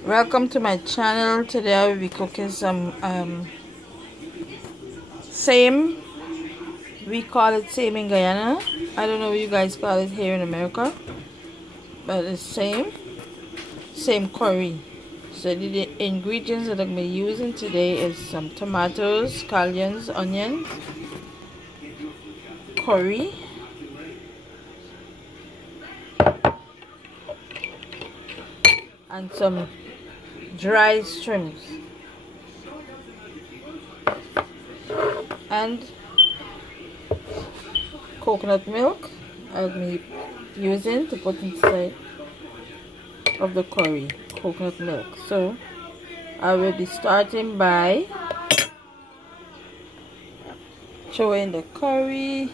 Welcome to my channel. Today I will be cooking some same. We call it same in Guyana. I don't know what you guys call it here in America, but it's same curry. So the ingredients that I'm going to be using today is some tomatoes, scallions, onions, curry, and some dry shrimps, and coconut milk I'll be using to put inside of the curry. Coconut milk. So I will be starting by throwing the curry,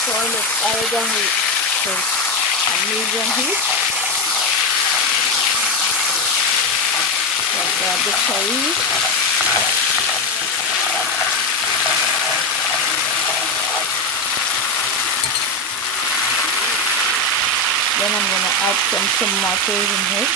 throwing the fire down to a medium heat. So grab the curry. Then I'm going to add some tomatoes in here.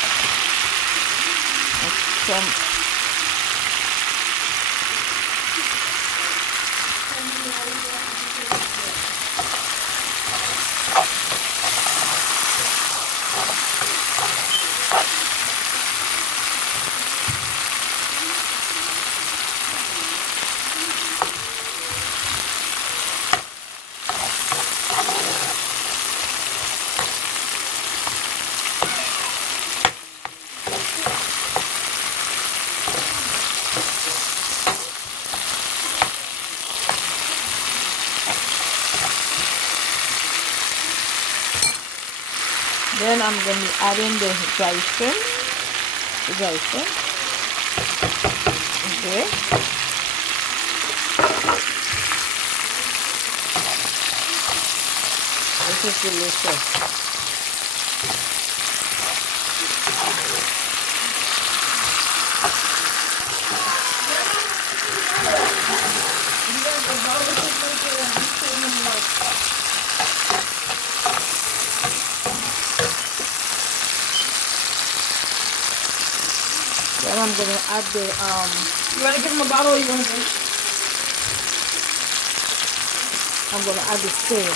Then I'm going to be adding the dry shrimp. Okay. This is delicious. Then I'm gonna add the You wanna give him a bottle or you wanna drink? I'm gonna add the steak.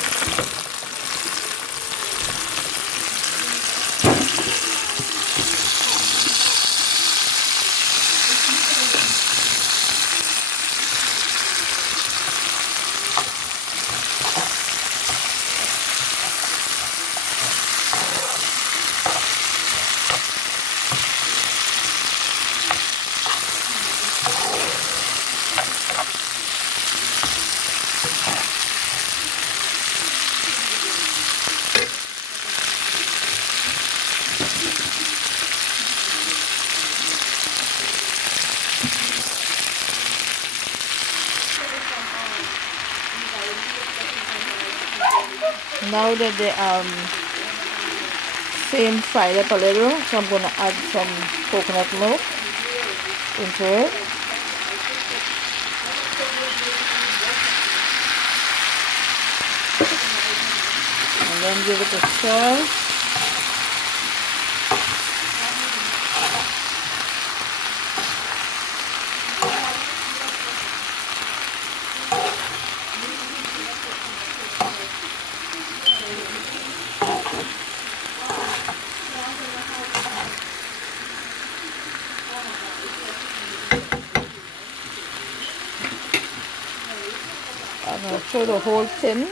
Now that the same fried up a little, so I'm gonna add some coconut milk into it. And then give it a stir. I'm going to throw the whole tin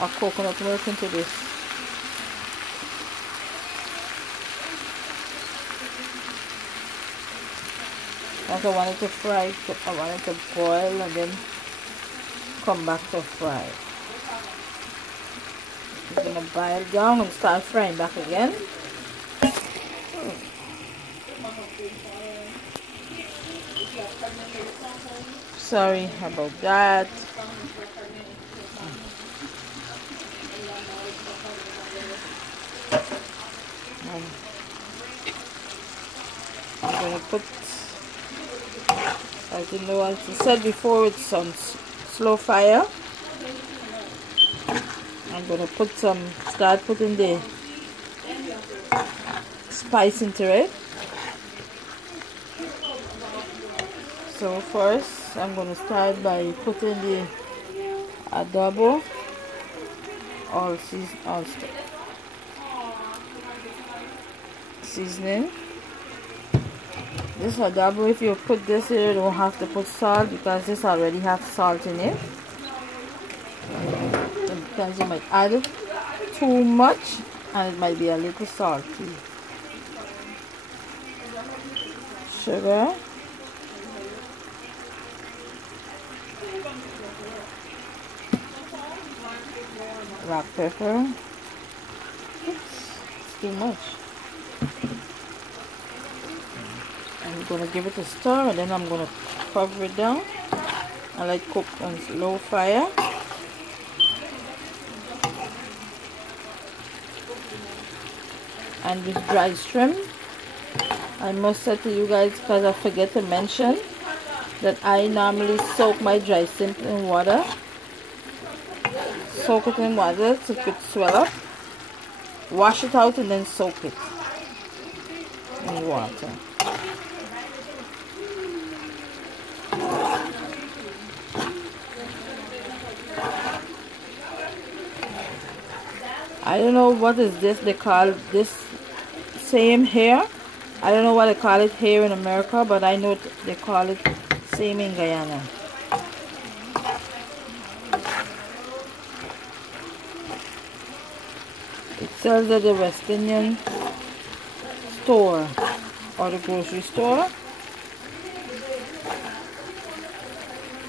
of coconut milk into this. Because I want it to fry, I want it to boil and then come back to fry. It's going to boil down and start frying back again. Sorry about that. I'm going to put, as you know, as I said before, it's on slow fire. I'm gonna start putting the spice into it. So first I'm gonna start by putting the adobo, all seasoning. This adobo, if you put this here, you don't have to put salt because this already has salt in it. Sometimes you might add too much and it might be a little salty. Sugar, black pepper. It's too much. I'm gonna give it a stir and then I'm gonna cover it down and let it cook on low fire. And with dry shrimp, I must say to you guys, because I forget to mention that I normally soak my dry shrimp in water. Soak it in water so it could swell up. Wash it out and then soak it in water. I don't know what is this, they call this same hair. I don't know what they call it here in America, but I know they call it same in Guyana. It sells at the West Indian store or the grocery store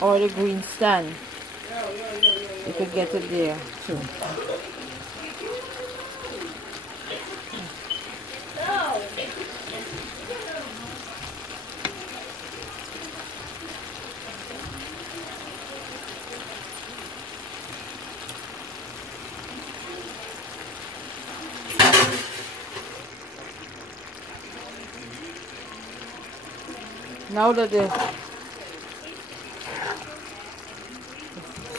or the green stand. You could get it there too. Now that the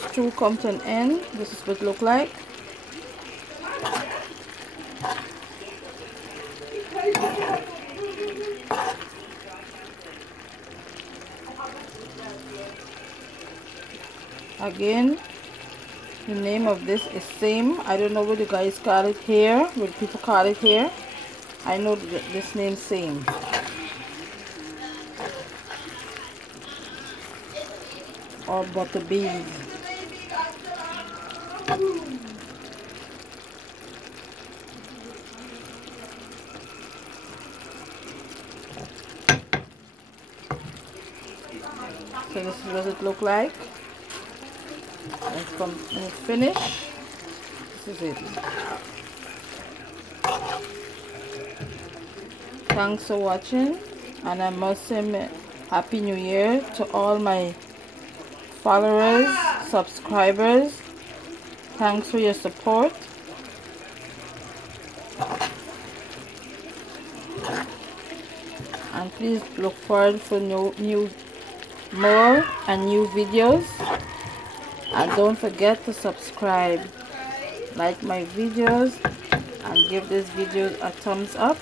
stew comes to an end, this is what it looks like. Again, the name of this is same. I don't know what you guys call it here, what people call it here. I know that this name same. Or butter beans. So this is what it look like. And when it finish, this is it. Thanks for watching, and I must say Happy New Year to all my followers, subscribers. Thanks for your support. And please look forward for more and new videos. And don't forget to subscribe, like my videos, and give this video a thumbs up.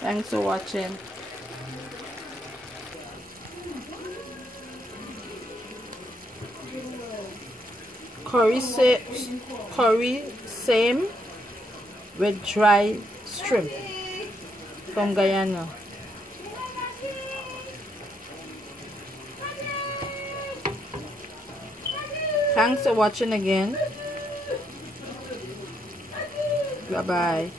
Thanks for watching. Curry same with dry shrimp from Guyana. Thanks for watching again. Bye bye.